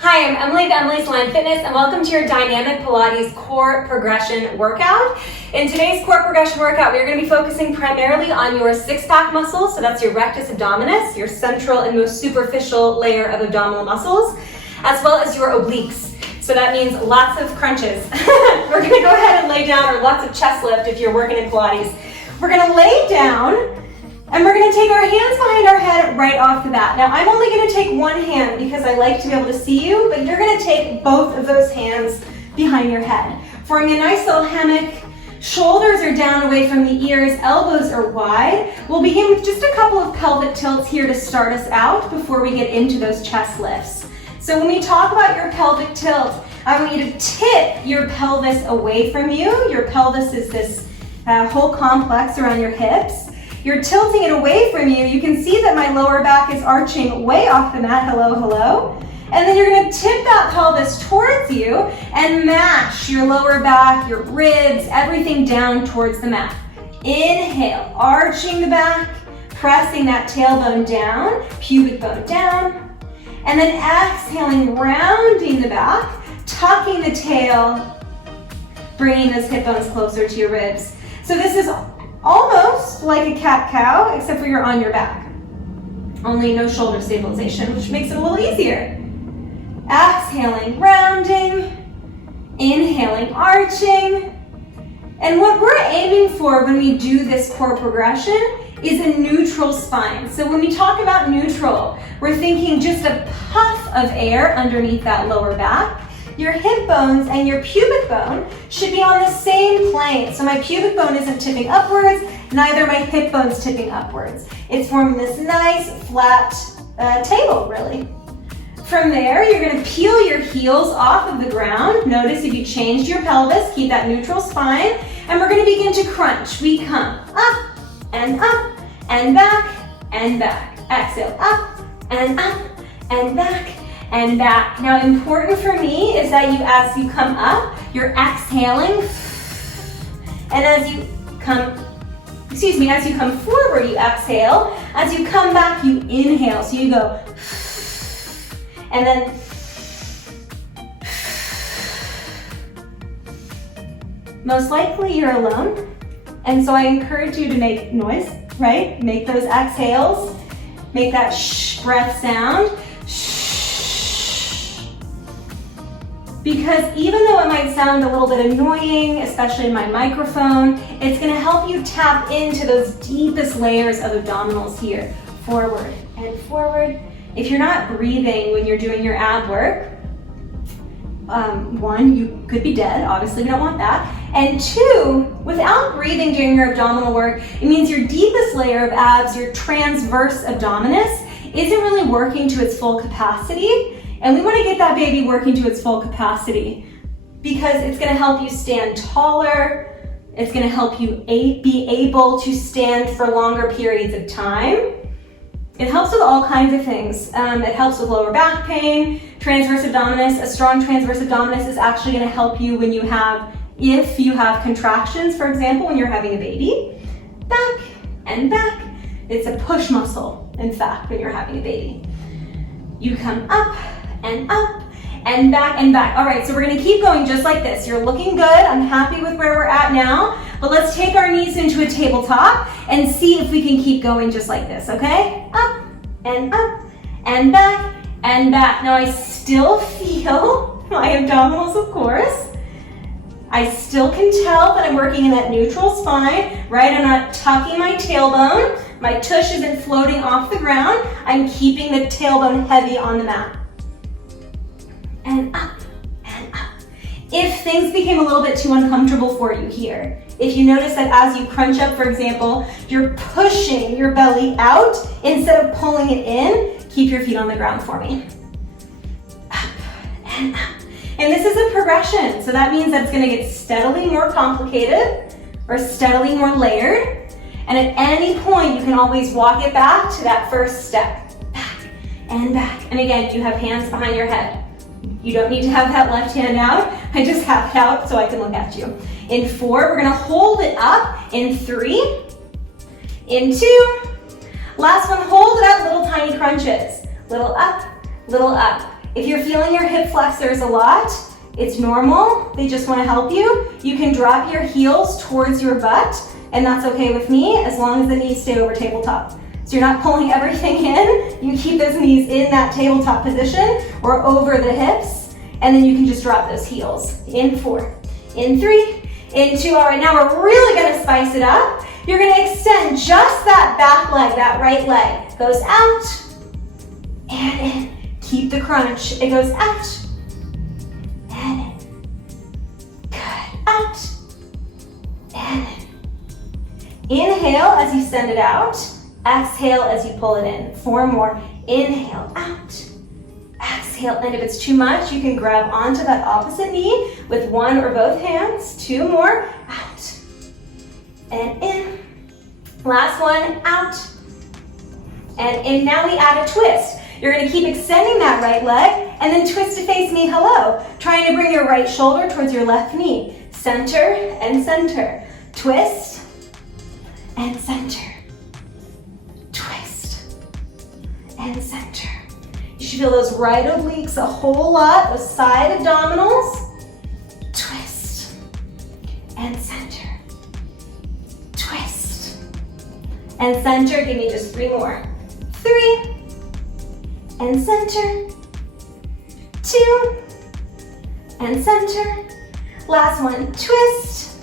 Hi, I'm Emily of Emily's Line Fitness, and welcome to your Dynamic Pilates Core Progression Workout. In today's Core Progression Workout, we are going to be focusing primarily on your six-pack muscles, so that's your rectus abdominis, your central and most superficial layer of abdominal muscles, as well as your obliques. So that means lots of crunches. We're going to go ahead and lay down, or lots of chest lift if you're working in Pilates. We're going to lay down, and we're going to take our hands behind our head right off the bat. Now, I'm only going to take one hand because I like to be able to see you, but you're going to take both of those hands behind your head. Forming a nice little hammock. Shoulders are down away from the ears, elbows are wide. We'll begin with just a couple of pelvic tilts here to start us out before we get into those chest lifts. So when we talk about your pelvic tilt, I want you to tip your pelvis away from you. Your pelvis is this whole complex around your hips. You're tilting it away from you. You can see that my lower back is arching way off the mat. Hello, hello. And then you're going to tip that pelvis towards you and mash your lower back, your ribs, everything down towards the mat. Inhale, arching the back, pressing that tailbone down, pubic bone down. And then exhaling, rounding the back, tucking the tail, bringing those hip bones closer to your ribs. So this is almost like a cat-cow, except for you're on your back. Only no shoulder stabilization, which makes it a little easier. Exhaling, rounding. Inhaling, arching. And what we're aiming for when we do this core progression is a neutral spine. So when we talk about neutral, we're thinking just a puff of air underneath that lower back. Your hip bones and your pubic bone should be on the same plane. So my pubic bone isn't tipping upwards, neither my hip bone's tipping upwards. It's forming this nice flat table, really. From there, you're going to peel your heels off of the ground. Notice if you changed your pelvis, keep that neutral spine. And we're going to begin to crunch. We come up and back and back. Exhale, up and back and back. Now, important for me is that as you come up, you're exhaling. And as you come forward, you exhale. As you come back, you inhale. So you go, and then most likely you're alone. And so I encourage you to make noise, right? Make those exhales, make that shh breath sound. Because even though it might sound a little bit annoying, especially in my microphone, it's going to help you tap into those deepest layers of abdominals here. Forward and forward. If you're not breathing when you're doing your ab work, one, you could be dead. Obviously, we don't want that. And two, without breathing during your abdominal work, it means your deepest layer of abs, your transverse abdominis, isn't really working to its full capacity. And we want to get that baby working to its full capacity because it's going to help you stand taller. It's going to help you be able to stand for longer periods of time. It helps with all kinds of things. It helps with lower back pain, transverse abdominis. A strong transverse abdominis is actually going to help you when if you have contractions, for example, when you're having a baby. Back and back. It's a push muscle, in fact, when you're having a baby. You come up and back and back. All right, so we're gonna keep going just like this. You're looking good. I'm happy with where we're at now, but let's take our knees into a tabletop and see if we can keep going just like this, okay? Up and back and back. Now I still feel my abdominals, of course. I still can tell that I'm working in that neutral spine, right? I'm not tucking my tailbone. My tush isn't floating off the ground. I'm keeping the tailbone heavy on the mat. And up and up. If things became a little bit too uncomfortable for you here, if you notice that as you crunch up, for example, you're pushing your belly out instead of pulling it in, keep your feet on the ground for me. Up and up. And this is a progression, so that means that it's going to get steadily more complicated or steadily more layered. And at any point, you can always walk it back to that first step. Back and back. And again, you have hands behind your head. You don't need to have that left hand out. I just have it out so I can look at you. In 4, we're going to hold it up. In 3, in 2. Last one, hold it up, little tiny crunches. Little up, little up. If you're feeling your hip flexors a lot, it's normal. They just want to help you. You can drop your heels towards your butt, and that's okay with me as long as the knees stay over tabletop. So you're not pulling everything in. You keep those knees in that tabletop position or over the hips, and then you can just drop those heels. In 4, in 3, in 2. All right, now we're really gonna spice it up. You're gonna extend just that back leg, that right leg. Goes out and in. Keep the crunch. It goes out and in. Good. Out and in. Inhale as you send it out. Exhale as you pull it in. 4 more. Inhale, out. Exhale, and if it's too much, you can grab onto that opposite knee with one or both hands. 2 more. Out and in. Last one, out and in. Now we add a twist. You're gonna keep extending that right leg and then twist to face me hello. Trying to bring your right shoulder towards your left knee. Center and center. Twist and center. Twist and center. You should feel those right obliques a whole lot, those side abdominals. Twist and center. Twist and center. Give me just 3 more. 3 and center. 2 and center. Last one, twist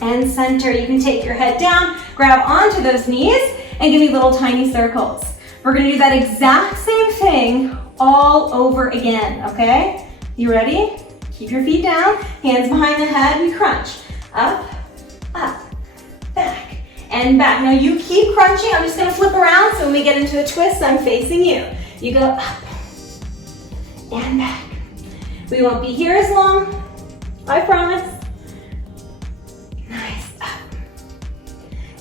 and center. You can take your head down, grab onto those knees, and give me little tiny circles. We're gonna do that exact same thing all over again, okay? You ready? Keep your feet down, hands behind the head, we crunch. Up, up, back, and back. Now you keep crunching. I'm just gonna flip around so when we get into a twist, I'm facing you. You go up and back. We won't be here as long, I promise. Nice, up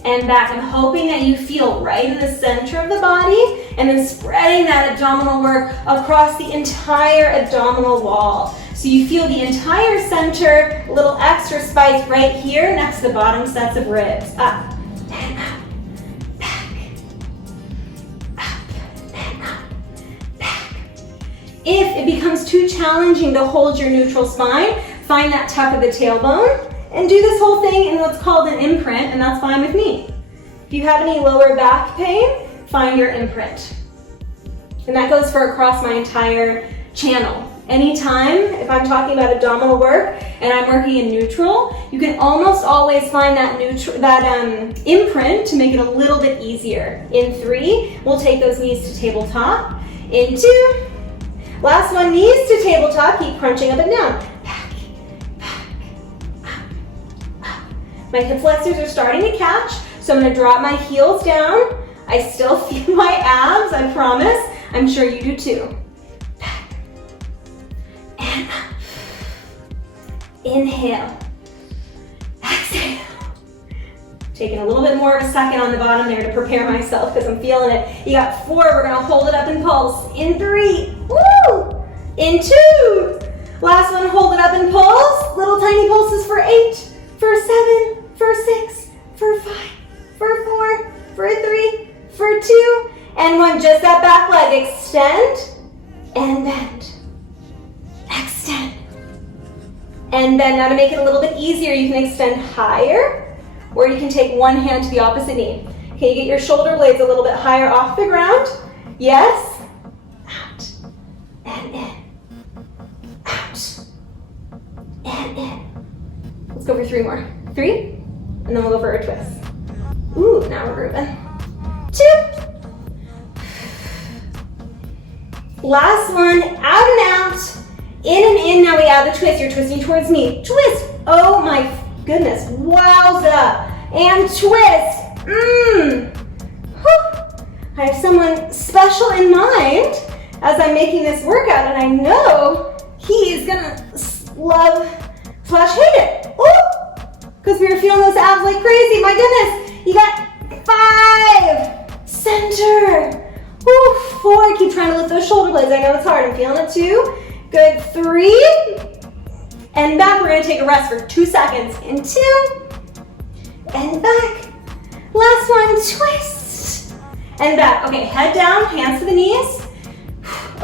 and back. I'm hoping that you feel right in the center of the body and then spreading that abdominal work across the entire abdominal wall. So you feel the entire center, a little extra spice right here next to the bottom sets of ribs. Up and up, back, up and up, back. If it becomes too challenging to hold your neutral spine, find that tuck of the tailbone and do this whole thing in what's called an imprint, and that's fine with me. If you have any lower back pain, find your imprint. And that goes for across my entire channel. Anytime, if I'm talking about abdominal work and I'm working in neutral, you can almost always find that imprint to make it a little bit easier. In 3, we'll take those knees to tabletop. In 2, last one, knees to tabletop, keep crunching up and down. Back, back, up, up. My hip flexors are starting to catch, so I'm gonna drop my heels down. I still feel my abs, I promise. I'm sure you do too. Back and up. Inhale. Exhale. Taking a little bit more of a second on the bottom there to prepare myself because I'm feeling it. You got 4, we're gonna hold it up and pulse. In 3, woo! In 2, last one, hold it up and pulse. Little tiny pulses for 8, for 7, for 6, for 5, for 4, for 3, for 2, and 1. Just that back leg. Extend and bend. Extend and bend. Now to make it a little bit easier, you can extend higher, or you can take one hand to the opposite knee. Can you get your shoulder blades a little bit higher off the ground? Yes. Out and in. Out and in. Let's go for 3 more. 3, and then we'll go for a twist. Ooh, now we're grooving. 2. Last one, out and out. In and in, now we add the twist. You're twisting towards me. Twist. Oh my goodness. Wowza. And twist. I have someone special in mind as I'm making this workout, and I know he is gonna love / hate it. Oh, because we were feeling those abs like crazy. My goodness. You got 5. Center. Ooh, 4. Keep trying to lift those shoulder blades. I know it's hard. I'm feeling it too. Good. 3. And back. We're going to take a rest for 2 seconds. In 2. And back. Last one. Twist. And back. Okay, head down, hands to the knees.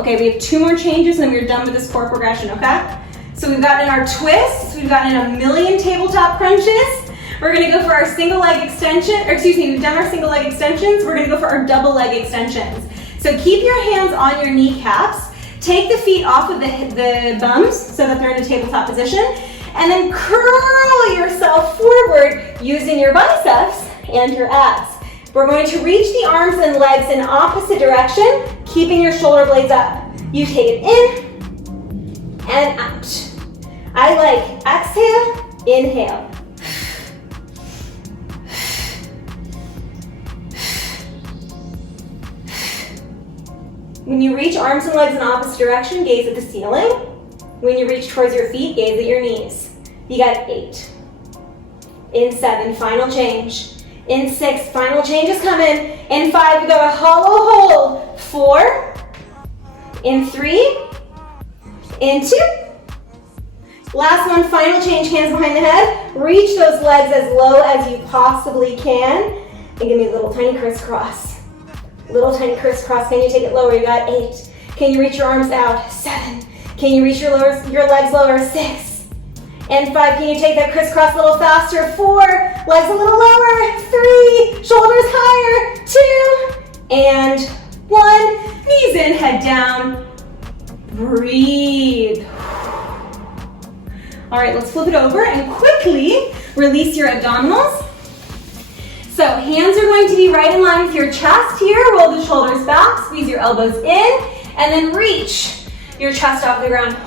Okay, we have 2 more changes and then we're done with this core progression, okay? So we've gotten our twists, we've gotten a million tabletop crunches. We're gonna go for our single leg extension, or excuse me, we've done our single leg extensions. We're gonna go for our double leg extensions. So keep your hands on your kneecaps. Take the feet off of the bums so that they're in a tabletop position. And then curl yourself forward using your biceps and your abs. We're going to reach the arms and legs in opposite direction, keeping your shoulder blades up. You take it in and out. I like exhale, inhale. When you reach arms and legs in opposite direction, gaze at the ceiling. When you reach towards your feet, gaze at your knees. You got 8. In 7, final change. In 6, final change is coming. In 5, you got a hollow hold. 4. In 3. In 2. Last one, final change, hands behind the head. Reach those legs as low as you possibly can. And give me a little tiny crisscross. Little tiny crisscross. Can you take it lower? You got 8. Can you reach your arms out? 7. Can you reach your legs lower? 6. And 5. Can you take that crisscross a little faster? 4. Legs a little lower. 3. Shoulders higher. 2. And 1. Knees in, head down. Breathe. All right, let's flip it over and quickly release your abdominals. So hands are going to be right in line with your chest here. Roll the shoulders back, squeeze your elbows in, and then reach your chest off the ground.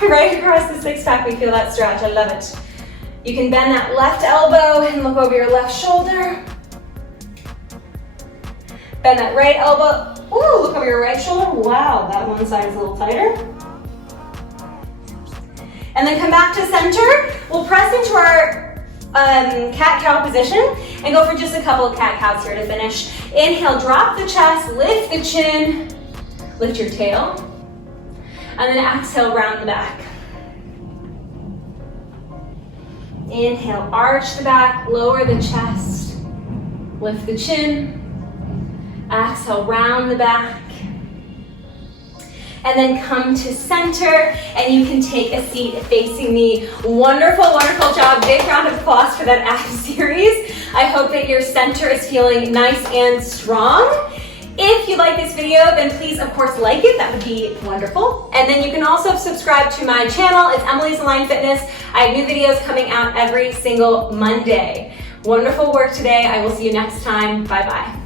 Right across the six-pack, we feel that stretch. I love it. You can bend that left elbow and look over your left shoulder. Bend that right elbow. Ooh, look over your right shoulder. Wow, that one side is a little tighter. And then come back to center. We'll press into our cat-cow position and go for just a couple of cat-cows here to finish. Inhale, drop the chest, lift the chin, lift your tail, and then exhale, round the back. Inhale, arch the back, lower the chest, lift the chin, exhale, round the back, and then come to center, and you can take a seat facing me. Wonderful, wonderful job. Big round of applause for that ab series. I hope that your center is feeling nice and strong. If you like this video, then please, of course, like it. That would be wonderful. And then you can also subscribe to my channel. It's Emily's Aligned Fitness. I have new videos coming out every single Monday. Wonderful work today. I will see you next time. Bye-bye.